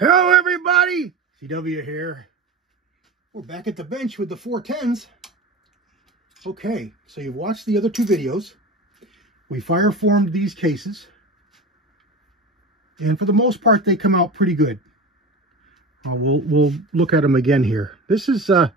Hello everybody, CW here. We're back at the bench with the 410s. Okay, so you've watched the other two videos. We fire formed these cases, and for the most part they come out pretty good. We'll look at them again here. This is the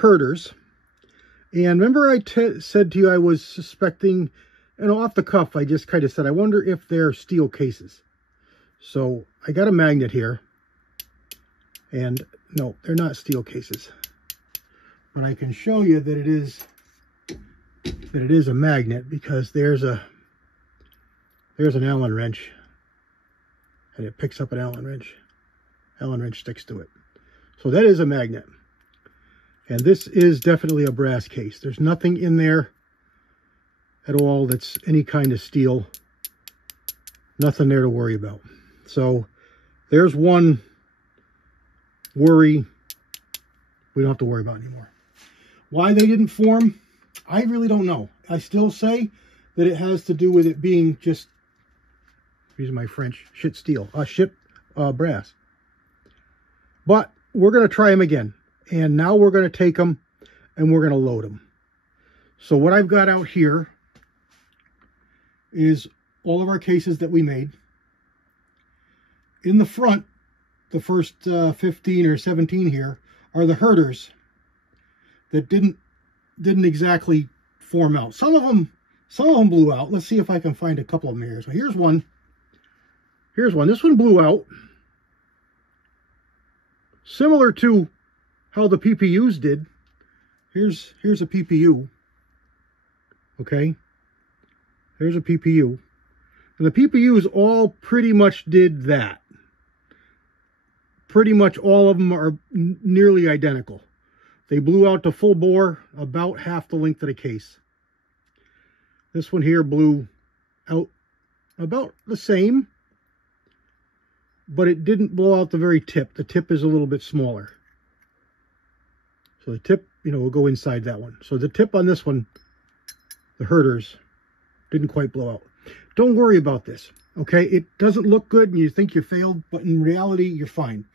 Herders, and remember I said to you I was suspecting, and off the cuff I just kind of said I wonder if they're steel cases. So I got a magnet here, and no, they're not steel cases, but I can show you that it is a magnet, because there's an Allen wrench, and it picks up an Allen wrench. Allen wrench sticks to it, so that is a magnet. And this is definitely a brass case. There's nothing in there at all that's any kind of steel. Nothing there to worry about. So there's one worry we don't have to worry about anymore. Why they didn't form, I really don't know. I still say that it has to do with it being just, using my French, shit steel, brass. But we're going to try them again. And now we're going to take them and we're going to load them. So what I've got out here is all of our cases that we made. In the front, the first 15 or 17 here are the Herders that didn't exactly form out. Some of them blew out. Let's see if I can find a couple of them here. So here's one. Here's one. This one blew out. Similar to how the PPUs did. Here's a PPU. Okay. There's a PPU. And the PPUs all pretty much did that. Pretty much all of them are nearly identical. They blew out to full bore about half the length of the case. This one here blew out about the same, but it didn't blow out the very tip. The tip is a little bit smaller. So the tip, will go inside that one. So the tip on this one, the Herders, didn't quite blow out. Don't worry about this, okay? It doesn't look good and you think you failed, but in reality, you're fine.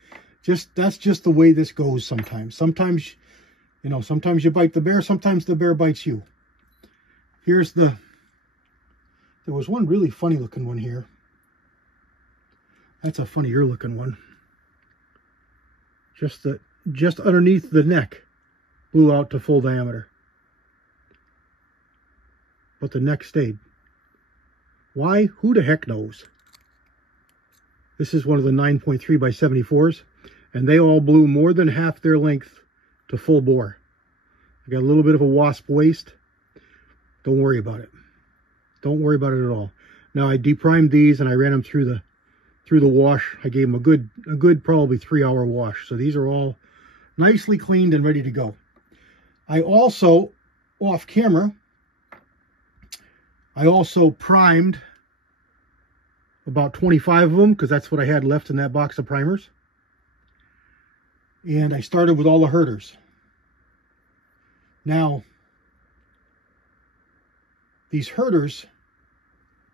That's just the way this goes sometimes. Sometimes, sometimes you bite the bear, sometimes the bear bites you. There was one really funny looking one here. That's a funnier looking one. Just underneath the neck blew out to full diameter. But the neck stayed. Why? Who the heck knows? This is one of the 9.3 by 74s, and they all blew more than half their length to full bore. I got a little bit of a wasp waist. Don't worry about it. Don't worry about it at all. Now I deprimed these and I ran them through the wash. I gave them a good probably 3-hour wash. So these are all nicely cleaned and ready to go. I also, off camera, I also primed about 25 of them, because that's what I had left in that box of primers. And I started with all the Herders. Now, these Herders,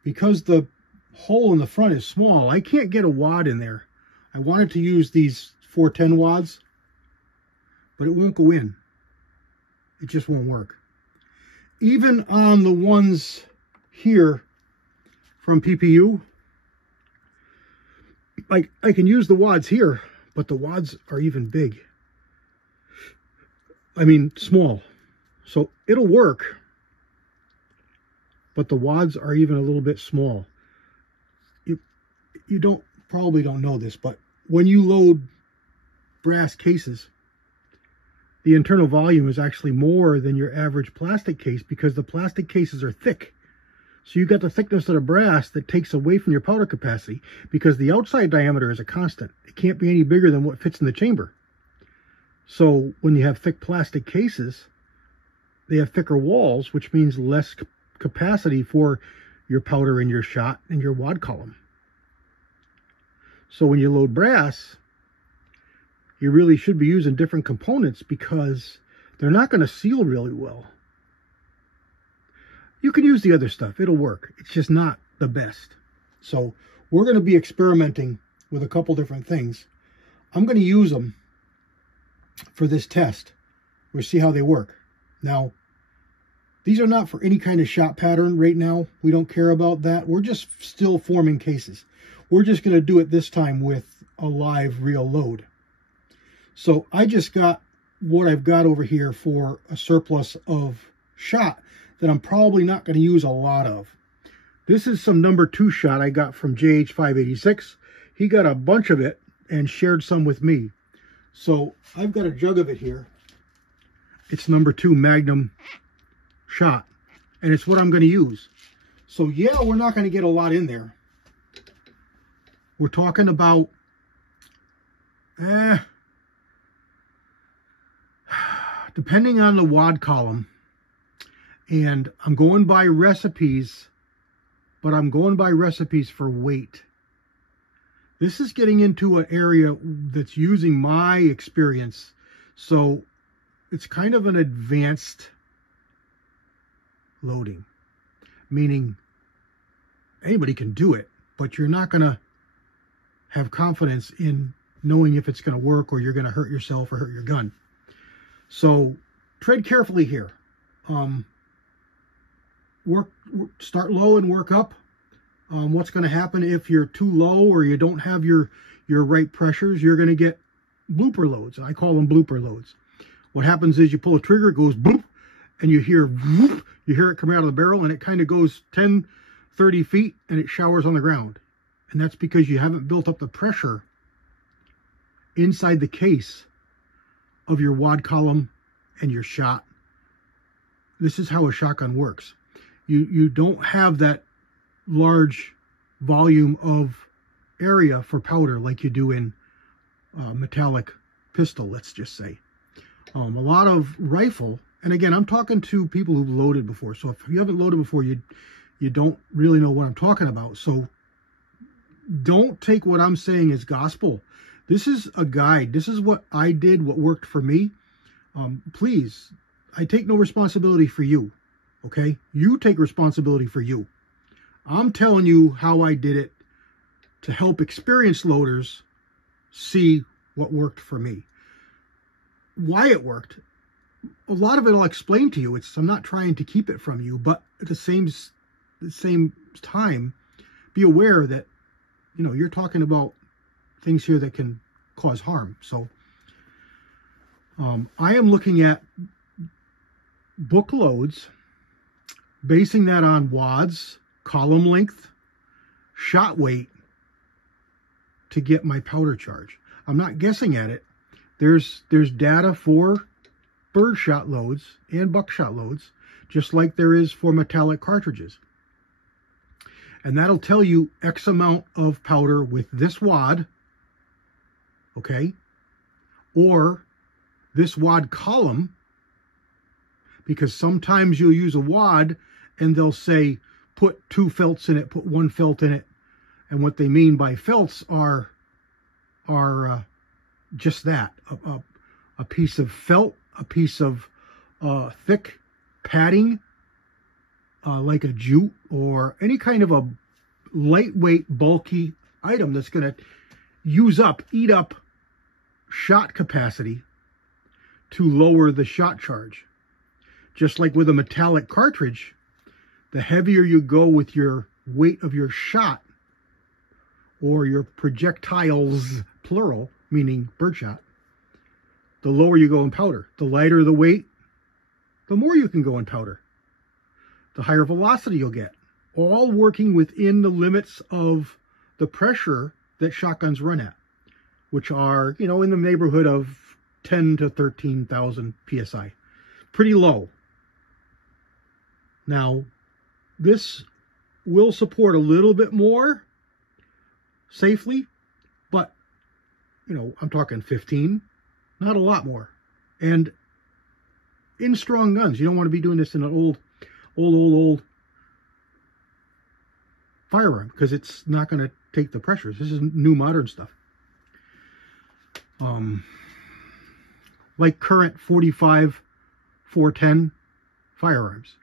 because the hole in the front is small, I can't get a wad in there. I wanted to use these 410 wads, but it won't go in. It just won't work. Even on the ones here from PPU, I can use the wads here, but the wads are even big. I mean, small. So it'll work, but the wads are even a little bit small. You probably don't know this, but when you load brass cases, the internal volume is actually more than your average plastic case, because the plastic cases are thick. So you've got the thickness of the brass that takes away from your powder capacity, because the outside diameter is a constant. It can't be any bigger than what fits in the chamber. So when you have thick plastic cases, they have thicker walls, which means less capacity for your powder and your shot and your wad column. So when you load brass, you really should be using different components, because they're not going to seal really well. You can use the other stuff. It'll work. It's just not the best. So we're going to be experimenting with a couple different things. I'm going to use them for this test. We'll see how they work. Now, these are not for any kind of shot pattern right now. We don't care about that. We're just still forming cases. We're just going to do it this time with a live real load. So I just got what I've got over here for a surplus of shot that I'm probably not going to use a lot of. This is some number 2 shot I got from JH586. He got a bunch of it and shared some with me. So I've got a jug of it here. It's number 2 Magnum shot, and it's what I'm going to use. So yeah, we're not going to get a lot in there. We're talking about depending on the wad column, and I'm going by recipes, but I'm going by recipes for weight. This is getting into an area that's using my experience, so it's kind of an advanced loading, meaning anybody can do it, but you're not going to have confidence in knowing if it's going to work, or you're going to hurt yourself or hurt your gun. So tread carefully here. Start low and work up. What's going to happen if you're too low or you don't have your right pressures? You're going to get blooper loads. I call them blooper loads. What happens is you pull a trigger, it goes boop, and you hear whoop, you hear it come out of the barrel, and it kind of goes 10, 30 feet, and it showers on the ground. And that's because you haven't built up the pressure inside the case of your wad column and your shot. This is how a shotgun works. You don't have that large volume of area for powder like you do in metallic pistol, let's just say. A lot of rifle, and again, I'm talking to people who've loaded before, so if you haven't loaded before, you don't really know what I'm talking about. So don't take what I'm saying as gospel. This is a guide. This is what I did, what worked for me. Please, I take no responsibility for you, okay? You take responsibility for you. I'm telling you how I did it to help experienced loaders see what worked for me. Why it worked, a lot of it I'll explain to you. I'm not trying to keep it from you, but at the same time, be aware that, you know, you're talking about things here that can cause harm. So I am looking at book loads, basing that on wads, column length, shot weight to get my powder charge. I'm not guessing at it. There's data for birdshot loads and buckshot loads, just like there is for metallic cartridges. And that'll tell you X amount of powder with this wad, okay? Or this wad column, because sometimes you'll use a wad and they'll say, put 2 felts in it, put 1 felt in it. And what they mean by felts are just that, a piece of felt, a piece of thick padding, like a jute or any kind of a lightweight, bulky item that's going to eat up shot capacity to lower the shot charge. Just like with a metallic cartridge, the heavier you go with your weight of your shot, or your projectiles, plural, meaning birdshot, the lower you go in powder. The lighter the weight, the more you can go in powder. The higher velocity you'll get. All working within the limits of the pressure that shotguns run at, which are, you know, in the neighborhood of 10 to 13,000 PSI. Pretty low. Now, this will support a little bit more safely, but, you know, I'm talking 15, not a lot more. And in strong guns, you don't want to be doing this in an old firearm, because it's not going to take the pressures. This is new modern stuff. Like current 45 410 firearms.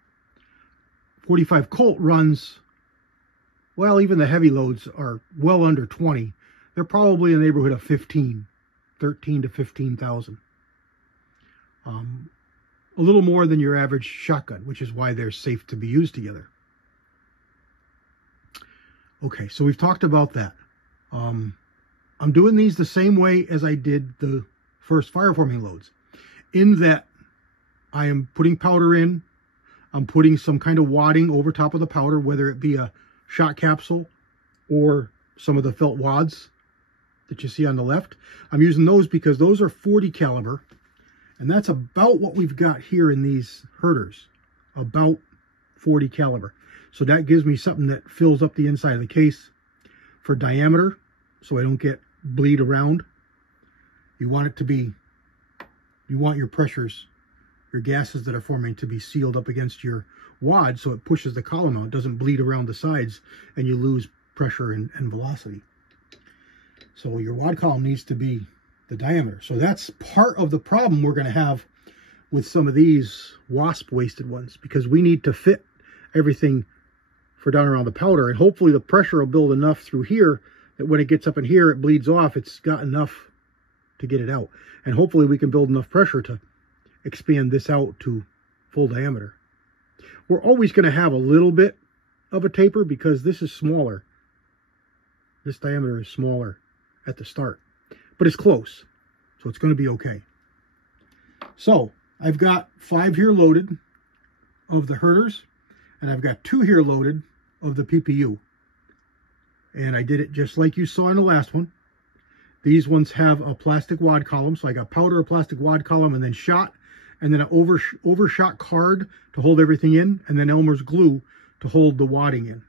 45 Colt runs, well, even the heavy loads are well under 20. they're probably in the neighborhood of 13 to 15,000. A little more than your average shotgun, which is why they're safe to be used together. Okay, so we've talked about that. I'm doing these the same way as I did the first fireforming loads, in that I am putting powder in. I'm putting some kind of wadding over top of the powder, whether it be a shot capsule or some of the felt wads that you see on the left. I'm using those because those are 40 caliber, and that's about what we've got here in these herders, about 40 caliber. So that gives me something that fills up the inside of the case for diameter, so I don't get bleed around. You want it to be, you want your pressures, your gases that are forming, to be sealed up against your wad, so it pushes the column out, it doesn't bleed around the sides, and you lose pressure and velocity. So your wad column needs to be the diameter. So that's part of the problem we're going to have with some of these wasp wasted ones, because we need to fit everything for down around the powder, and hopefully the pressure will build enough through here that when it gets up in here, it bleeds off, it's got enough to get it out. And hopefully we can build enough pressure to expand this out to full diameter. We're always going to have a little bit of a taper because this is smaller. This diameter is smaller at the start, but it's close, so it's going to be okay. So I've got 5 here loaded of the herders, and I've got 2 here loaded of the PPU. And I did it just like you saw in the last one. These ones have a plastic wad column, so I got powder, a plastic wad column, and then shot, and then an overshot card to hold everything in, and then Elmer's glue to hold the wadding in.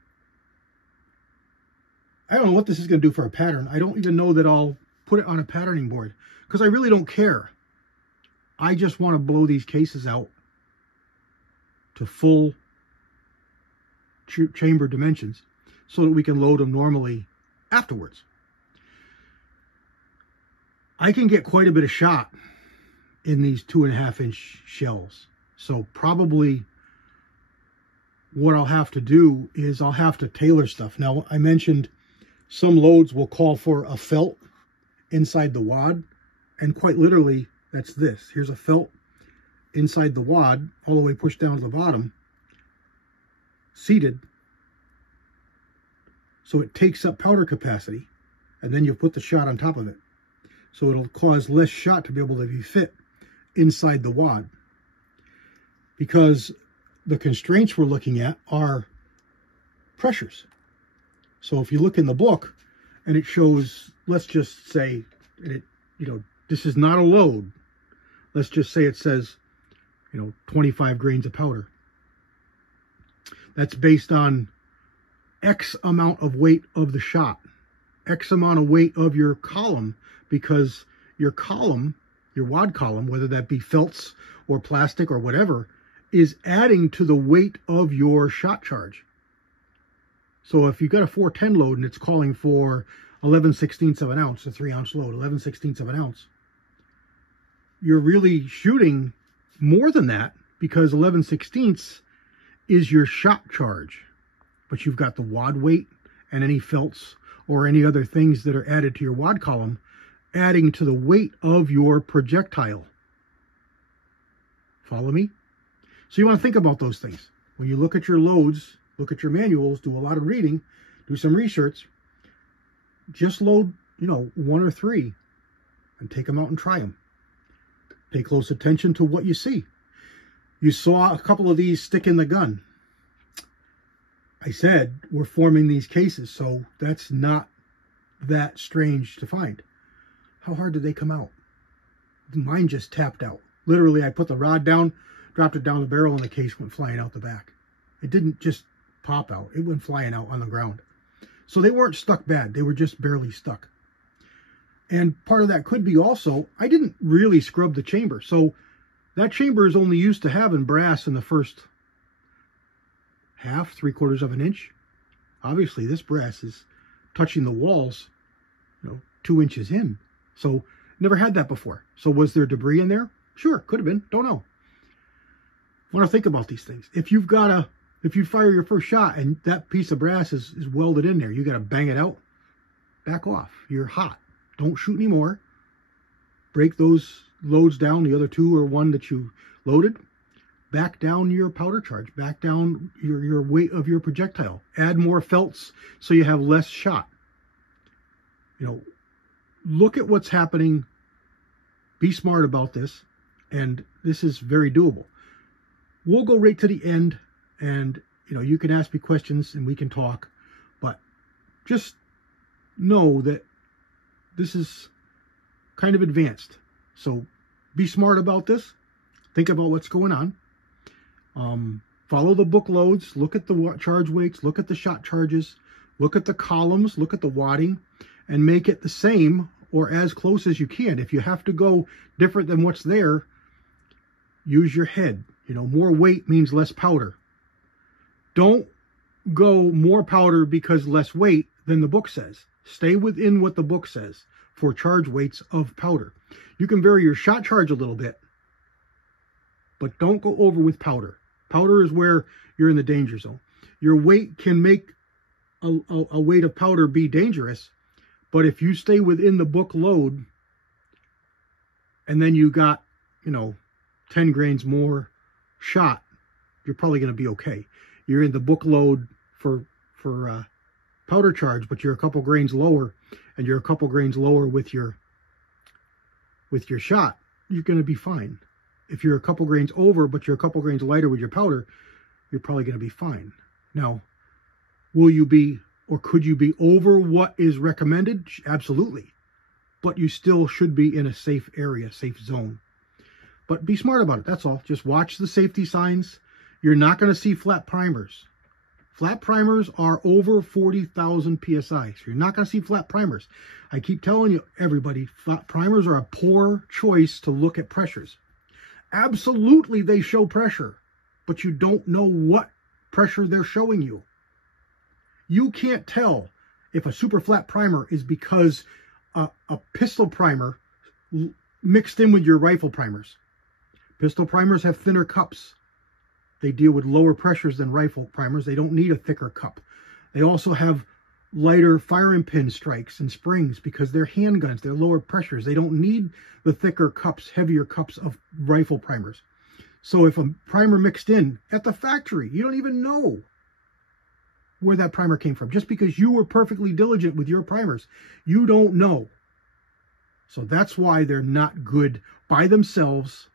I don't know what this is going to do for a pattern. I don't even know that I'll put it on a patterning board, because I really don't care. I just want to blow these cases out to full chamber dimensions so that we can load them normally afterwards. I can get quite a bit of shot in these 2.5-inch shells. So probably what I'll have to do is I'll have to tailor stuff. Now, I mentioned some loads will call for a felt inside the wad, and quite literally that's this. Here's a felt inside the wad, all the way pushed down to the bottom, seated, so it takes up powder capacity, and then you put the shot on top of it. So it'll cause less shot to be able to be fit inside the wad, because the constraints we're looking at are pressures. So if you look in the book and it shows, let's just say, this is not a load. Let's just say it says, 25 grains of powder. That's based on X amount of weight of the shot, X amount of weight of your column, because your column, your wad column, whether that be felts or plastic or whatever, is adding to the weight of your shot charge. So if you've got a 410 load and it's calling for 11/16 of an ounce, a 3-ounce load, 11/16 of an ounce, you're really shooting more than that, because 11/16 is your shot charge. But you've got the wad weight and any felts or any other things that are added to your wad column adding to the weight of your projectile. Follow me? So you want to think about those things. When you look at your loads, look at your manuals, do a lot of reading, do some research, just load, 1 or 3 and take them out and try them. Pay close attention to what you see. You saw a couple of these stick in the gun. I said we're forming these cases, so that's not that strange to find. How hard did they come out? Mine just tapped out. Literally, I put the rod down, dropped it down the barrel, and the case went flying out the back. It didn't just pop out. It went flying out on the ground. So they weren't stuck bad. They were just barely stuck. And part of that could be also, I didn't really scrub the chamber. So that chamber is only used to having brass in the first half, 3/4 of an inch. Obviously, this brass is touching the walls, 2 inches in. So never had that before. So was there debris in there? Sure, could have been. Don't know. Want to think about these things. If you fire your first shot and that piece of brass is welded in there, you got to bang it out. back off. You're hot. Don't shoot anymore. Break those loads down, the other 2 or 1 that you loaded. Back down your powder charge. Back down your weight of your projectile. Add more felts so you have less shot. You know, look at what's happening. Be smart about this. And this is very doable. We'll go right to the end, and you know, you can ask me questions and we can talk, but just know that this is kind of advanced. So be smart about this. Think about what's going on. Follow the book loads. Look at the charge weights. Look at the shot charges. Look at the columns. Look at the wadding, and make it the same or as close as you can. If you have to go different than what's there, use your head. You know, more weight means less powder. Don't go more powder because less weight than the book says. Stay within what the book says for charge weights of powder. You can vary your shot charge a little bit, but don't go over with powder. Powder is where you're in the danger zone. Your weight can make a weight of powder be dangerous, but if you stay within the book load and then you got, you know, 10 grains more shot, you're probably going to be okay. You're in the book load for powder charge, but you're a couple grains lower, and you're a couple grains lower with your shot, you're going to be fine. If you're a couple grains over, but you're a couple grains lighter with your powder, you're probably going to be fine. Now, will you be, or could you be over what is recommended? Absolutely. But you still should be in a safe area, safe zone. But be smart about it, that's all. Just watch the safety signs. You're not going to see flat primers. Flat primers are over 40,000 PSI. So you're not going to see flat primers. I keep telling you, everybody, flat primers are a poor choice to look at pressures. Absolutely, they show pressure, but you don't know what pressure they're showing you. You can't tell if a super flat primer is because a pistol primer mixed in with your rifle primers. Pistol primers have thinner cups. They deal with lower pressures than rifle primers. They don't need a thicker cup. They also have lighter firing pin strikes and springs because they're handguns. They're lower pressures. They don't need the thicker cups, heavier cups of rifle primers. So if a primer mixed in at the factory, you don't even know where that primer came from. Just because you were perfectly diligent with your primers, you don't know. So that's why they're not good by themselves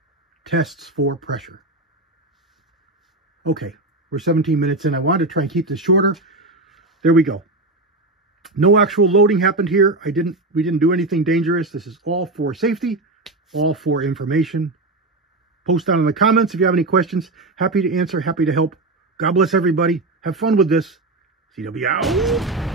tests for pressure. Okay, we're 17 minutes in. I wanted to try and keep this shorter. There we go. No actual loading happened here. We didn't do anything dangerous. This is all for safety, all for information. Post down in the comments if you have any questions. Happy to answer, happy to help. God bless everybody. Have fun with this. CW out.